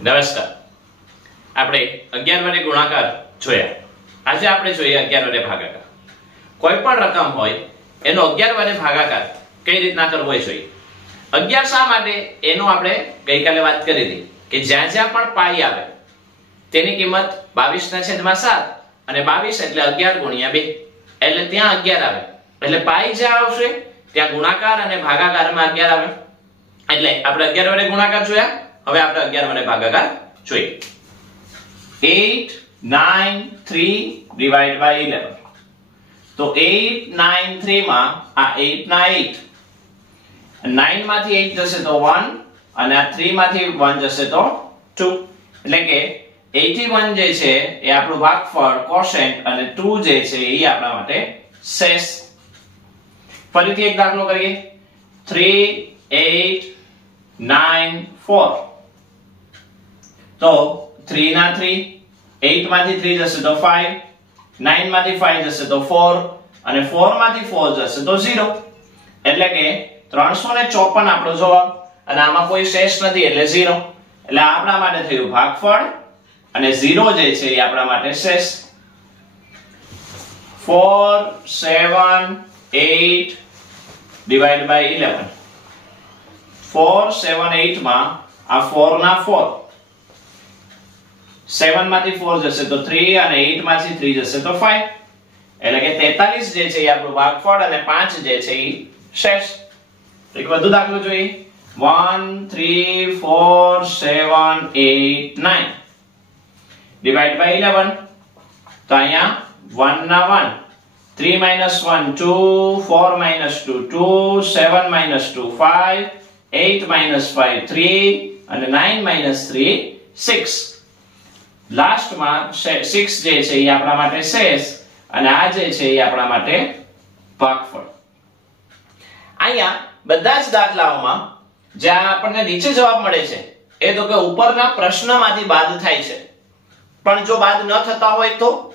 નમસ્કાર. આપણે 11 વડે ગુણાકાર જોયા. આજે આપણે જોઈએ 11 વડે ભાગાકાર. કોઈ પણ રકમ હોય એનો 11 વડે ભાગાકાર કઈ રીતના કરવો જોઈએ. 11 શા માટે એનો આપણે ગઈકાલે વાત કરી હતી કે જ્યાં જ્યાં પણ પાઈ આવે તેની કિંમત 22/7 અને 22 એટલે 11 ગુણ્યા 2 એટલે ત્યાં 11 આવે. એટલે પાઈ જ્યાં આવશે ત્યાં ગુણાકાર અને ભાગાકારમાં 11 આવે. એટલે આપણે 11 વડે ગુણાકાર જોયા. હવે આપણે 11 વડે ભાગાકાર જોઈએ. 8 9 3 divided by 11. તો 8 9 3 માં આ 8 ના 8, 9 માંથી 8 જશે તો 1 અને આ 3 માંથી 1 જશે તો 2. એટલે કે 81 જે છે એ આપણું ભાગફળ કોશેન્ટ અને 2 જે છે એ આપણા માટે શેષ. ફરીથી એક દાખલો કરીએ. 3 8 9 4. તો 3 ના 3, 8 માંથી 3 જશે તો 5, 9 માંથી 5 જશે તો 4 અને 4 માંથી 4 જશે તો 0. એટલે કે 354 આપણો જવાબ અને આમાં કોઈ શેષ નથી એટલે 0. એટલે આપણા માટે થયું ભાગફળ અને 0 જે છે એ આપણા માટે શેષ. 4 7 8 divided by 11. 4 7 8 માં આ 4 ના 4, 7 માંથી 4 જશે તો 3 અને 8 માંથી 3 જશે તો 5. એટલે કે 43 જે છે એ આપણું ભાગફળ અને 5 જે છે એ શેષ. એક વધુ દાખલો જોઈએ. 1 3 4 7 8 9 divided by 11. તો અહીંયા 1 ના 1, 3 minus 1 2, 4 minus 2 2, 7 minus 2 5, 8 minus 5 3 અને 9 minus 3 6. લાસ્ટ માં 6 જે છે એ આપણા માટે શેષ અને આ જે છે એ આપણા માટે ભાગફળ. અહીંયા બધા જ દાખલાઓમાં જ્યાં આપણને નીચે જવાબ મળે છે એ તો કે ઉપરના પ્રશ્નમાંથી બાદ થાય છે. પણ જો બાદ ન થતા હોય તો